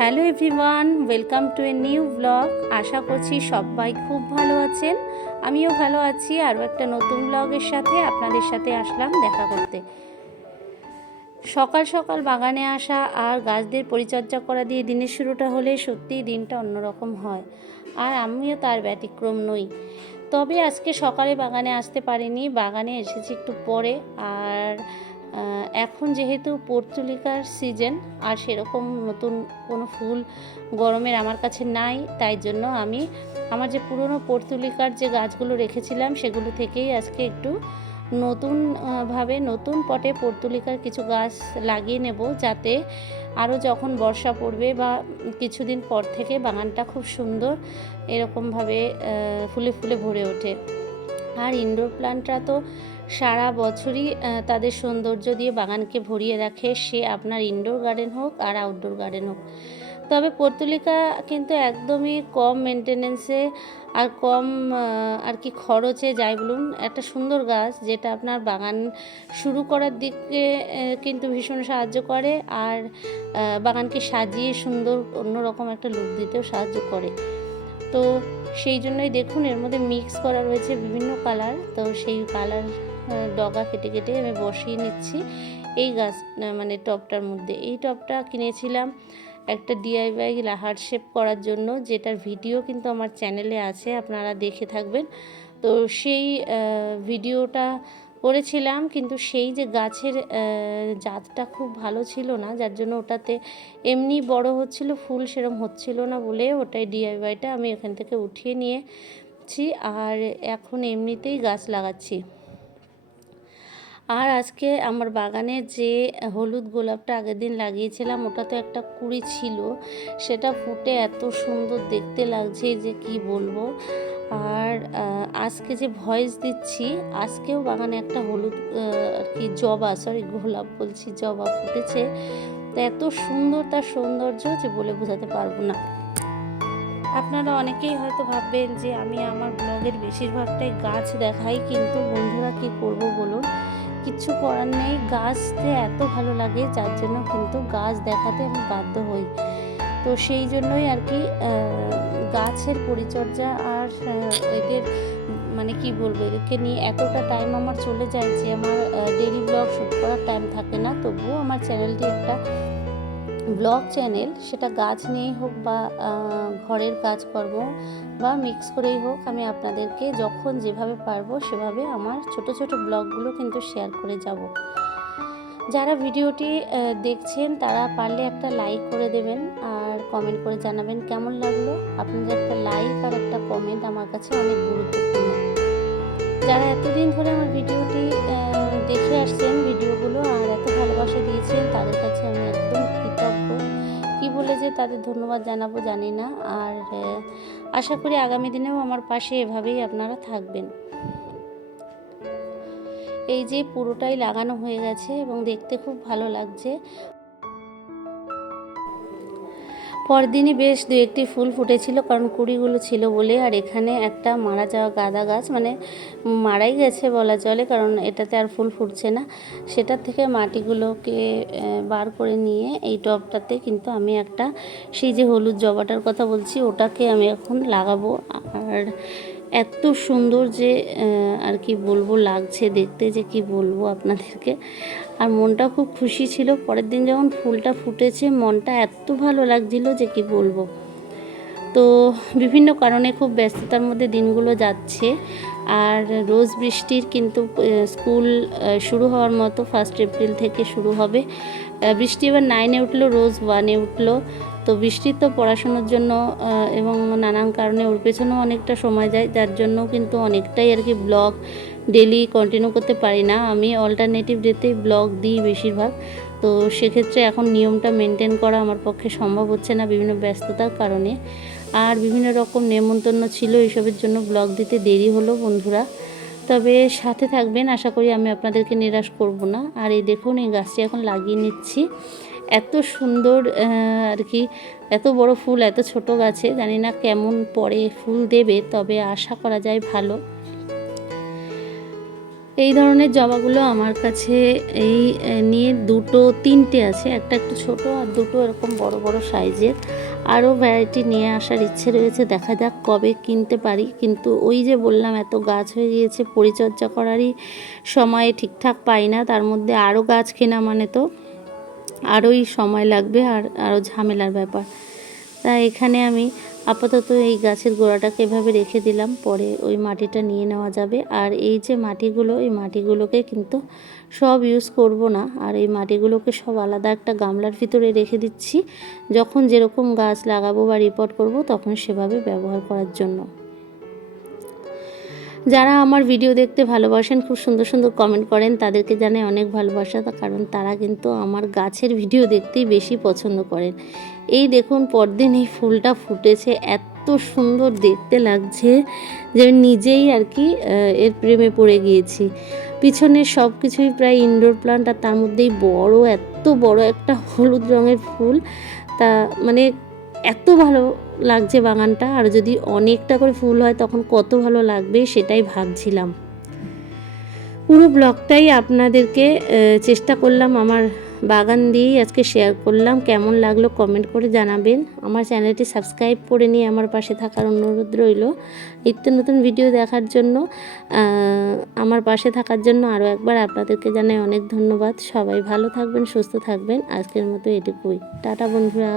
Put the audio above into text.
Hello everyone, welcome to a new blog. আশা করছি সবাই খুব ভালো আছেন, আমিও ভালো আছি। আরও একটা নতুন ব্লগের সাথে আপনাদের সাথে আসলাম দেখা করতে। সকাল সকাল বাগানে আসা আর গাছদের পরিচর্যা করা দিয়ে দিনের শুরুটা হলে সত্যিই দিনটা অন্যরকম হয়, আর আমিও তার ব্যতিক্রম নই। তবে আজকে সকালে বাগানে আসতে পারিনি, বাগানে এসেছি একটু পরে। আর এখন যেহেতু পর্তুলিকার সিজন, আর সেরকম নতুন কোনো ফুল গরমের আমার কাছে নাই, তাই জন্য আমি আমার যে পুরনো পর্তুলিকার যে গাছগুলো রেখেছিলাম সেগুলো থেকেই আজকে একটু নতুনভাবে নতুন পটে পর্তুলিকার কিছু গাছ লাগিয়ে নেব, যাতে আরও যখন বর্ষা পড়বে বা কিছুদিন পর থেকে বাগানটা খুব সুন্দর এরকমভাবে ফুলে ফুলে ভরে ওঠে। আর ইনডোর প্ল্যান্টরা তো সারা বছরই তাদের সৌন্দর্য দিয়ে বাগানকে ভরিয়ে রাখে, সে আপনার ইনডোর গার্ডেন হোক আর আউটডোর গার্ডেন হোক। তবে পর্তুলিকা কিন্তু একদমই কম মেনটেনেন্সে আর কম আর কি খরচে, যাই বলুন, একটা সুন্দর গাছ, যেটা আপনার বাগান শুরু করার দিকে কিন্তু ভীষণ সাহায্য করে, আর বাগানকে সাজিয়ে সুন্দর অন্যরকম একটা লুক দিতেও সাহায্য করে। তো সেই জন্যই দেখুন এর মধ্যে মিক্স করা রয়েছে বিভিন্ন কালার। তো সেই কালার ডগা কেটে কেটে আমি বসিয়ে নিচ্ছি এই গাছ মানে টবটার মধ্যে। এই টবটা কিনেছিলাম একটা ডিআইওয়াই হার্ট শেপ করার জন্য, যেটার ভিডিও কিন্তু আমার চ্যানেলে আছে, আপনারা দেখে থাকবেন। তো সেই ভিডিওটা করেছিলাম, কিন্তু সেই যে গাছের জাতটা খুব ভালো ছিল না, যার জন্য ওটাতে এমনি বড় হচ্ছিল, ফুল সেরকম হচ্ছিল না বলে ওটাই ডিআইওয়াইটা আমি এখান থেকে উঠিয়ে নিয়েছি, আর এখন এমনিতেই গাছ লাগাচ্ছি। আর আজকে আমার বাগানের যে হলুদ গোলাপটা আগের দিন লাগিয়েছিলাম, ওটা তো একটা কুঁড়ি ছিল, সেটা ফুটে এত সুন্দর দেখতে লাগছে যে কি বলবো। আর আজকে যে ভয়েস দিচ্ছি, আজকেও বাগানে একটা হলুদ আর কি গোলাপ বলছি, জবা ফুটেছে। তো এত সুন্দর তার সৌন্দর্য যে বলে বোঝাতে পারবো না। আপনারা অনেকেই হয়তো ভাববেন যে আমি আমার ব্লগের বেশিরভাগটাই গাছ দেখাই, কিন্তু বন্ধুরা কী করব বলুন, কিচ্ছু করার নেই। গাছতে এত ভালো লাগে, যার জন্য কিন্তু গাছ দেখাতে আমি বাধ্য হই। তো সেই জন্যই আর কি গাছের পরিচর্যা আর এদের মানে কি বলবো, এদেরকে নিয়ে এতটা টাইম আমার চলে যায় যে আমার ডেইলি ব্লগ শ্যুট করার টাইম থাকে না। তবুও আমার চ্যানেলটি একটা ব্লগ চ্যানেল, সেটা গাছ নিয়েই হোক বা ঘরের কাজকর্ম বা মিক্স করেই হোক, আমি আপনাদেরকে যখন যেভাবে পারবো সেভাবে আমার ছোট ছোট ব্লগগুলো কিন্তু শেয়ার করে যাব। যারা ভিডিওটি দেখছেন তারা পারলে একটা লাইক করে দেবেন, আর কমেন্ট করে জানাবেন কেমন লাগলো। আপনাদের একটা লাইক আর একটা কমেন্ট আমার কাছে অনেক গুরুত্বপূর্ণ। যারা এতদিন ধরে আমার ভিডিওটি দেখে আসছেন, ভিডিওগুলো আর এত ভালোবাসা দিয়েছেন, তাদের কাছে আমি একদম কৃতজ্ঞ। কী বলে যে তাদের ধন্যবাদ জানাবো জানি না। আর আশা করি আগামী দিনেও আমার পাশে এভাবেই আপনারা থাকবেন। এই যে পুরোটাই লাগানো হয়ে গেছে এবং দেখতে খুব ভালো লাগছে। পরদিনই বেশ দু একটি ফুল ফুটেছিল, কারণ কুড়িগুলো ছিল বলে। আর এখানে একটা মারা যাওয়া গাঁদা গাছ, মানে মারাই গেছে বলা চলে, কারণ এটাতে আর ফুল ফুটছে না। সেটার থেকে মাটিগুলোকে বার করে নিয়ে এই টবটাতে কিন্তু আমি একটা সেই যে হলুদ জবাটার কথা বলছি, ওটাকে আমি এখন লাগাবো। আর এত সুন্দর যে আর কি বলবো লাগছে দেখতে, যে কি বলবো আপনাদেরকে। আর মনটা খুব খুশি ছিল, পরের দিন যখন ফুলটা ফুটেছে মনটা এত ভালো লাগছিল যে কি বলবো। তো বিভিন্ন কারণে খুব ব্যস্ততার মধ্যে দিনগুলো যাচ্ছে। আর রোজ বৃষ্টির কিন্তু স্কুল শুরু হওয়ার মতো 1 এপ্রিল থেকে শুরু হবে। বৃষ্টি এবার 9-এ উঠলো, রোজ 1-এ উঠলো। তো বৃষ্টির তো পড়াশোনার জন্য এবং নানান কারণে ওর পেছনেও অনেকটা সময় যায়, যার জন্য কিন্তু অনেকটাই আর কি ব্লগ ডেলি কন্টিনিউ করতে পারি না। আমি অল্টারনেটিভ ডেতেই ব্লগ দিই বেশিরভাগ। তো সেক্ষেত্রে এখন নিয়মটা মেনটেন করা আমার পক্ষে সম্ভব হচ্ছে না বিভিন্ন ব্যস্ততার কারণে। আর বিভিন্ন রকম নেমন্তন্ন ছিল, এইসবের জন্য ব্লগ দিতে দেরি হলো বন্ধুরা। তবে সাথে থাকবেন, আশা করি আমি আপনাদেরকে নিরাশ করব না। আর এই দেখুন, এই গাছটি এখন লাগিয়ে নিচ্ছি। এত সুন্দর আর কি, এত বড় ফুল এত ছোট গাছে, জানি না কেমন পরে ফুল দেবে, তবে আশা করা যায় ভালো। এই ধরনের জবাগুলো আমার কাছে এই নিয়ে দুটো তিনটে আছে, একটা একটু ছোট আর দুটো এরকম বড় বড় সাইজের। আরও ভ্যারাইটি নিয়ে আসার ইচ্ছে রয়েছে, দেখা যাক কবে কিনতে পারি। কিন্তু ওই যে বললাম এত গাছ হয়ে গিয়েছে, পরিচর্যা করারই সময় ঠিকঠাক পাই না, তার মধ্যে আরও গাছ কেনা মানে তো আরোই সময় লাগবে আর আরও ঝামেলার ব্যাপার। তাই এখানে আমি আপাতত এই গাছের গোড়াটাকে এভাবে রেখে দিলাম, পরে ওই মাটিটা নিয়ে নেওয়া যাবে। আর এই যে মাটিগুলো, এই মাটিগুলোকে কিন্তু সব ইউজ করব না, আর এই মাটিগুলোকে সব আলাদা একটা গামলার ভিতরে রেখে দিচ্ছি, যখন যেরকম গাছ লাগাবো বা রিপোর্ট করব তখন সেভাবে ব্যবহার করার জন্য। যারা আমার ভিডিও দেখতে ভালোবাসেন, খুব সুন্দর সুন্দর কমেন্ট করেন, তাদেরকে জানাই অনেক ভালোবাসা, কারণ তারা কিন্তু আমার গাছের ভিডিও দেখতেই বেশি পছন্দ করেন। এই দেখুন পরদিন এই ফুলটা ফুটেছে, এত সুন্দর দেখতে লাগছে যে নিজেই আর কি এর প্রেমে পড়ে গিয়েছি। পিছনের সব কিছুই প্রায় ইনডোর প্লান্ট, আর তার মধ্যেই বড়, এত বড় একটা হলুদ রঙের ফুল, তা মানে এত ভালো লাগছে বাগানটা। আর যদি অনেকটা করে ফুল হয় তখন কত ভালো লাগবে সেটাই ভাবছিলাম। পুরো ব্লগটাই আপনাদেরকে চেষ্টা করলাম আমার বাগান দিয়েই আজকে শেয়ার করলাম। কেমন লাগলো কমেন্ট করে জানাবেন। আমার চ্যানেলটি সাবস্ক্রাইব করে নিয়ে আমার পাশে থাকার অনুরোধ রইল। নিত্য নতুন ভিডিও দেখার জন্য, আমার পাশে থাকার জন্য আরও একবার আপনাদেরকে জানাই অনেক ধন্যবাদ। সবাই ভালো থাকবেন, সুস্থ থাকবেন। আজকের মতো এটুকুই, টাটা বন্ধুরা।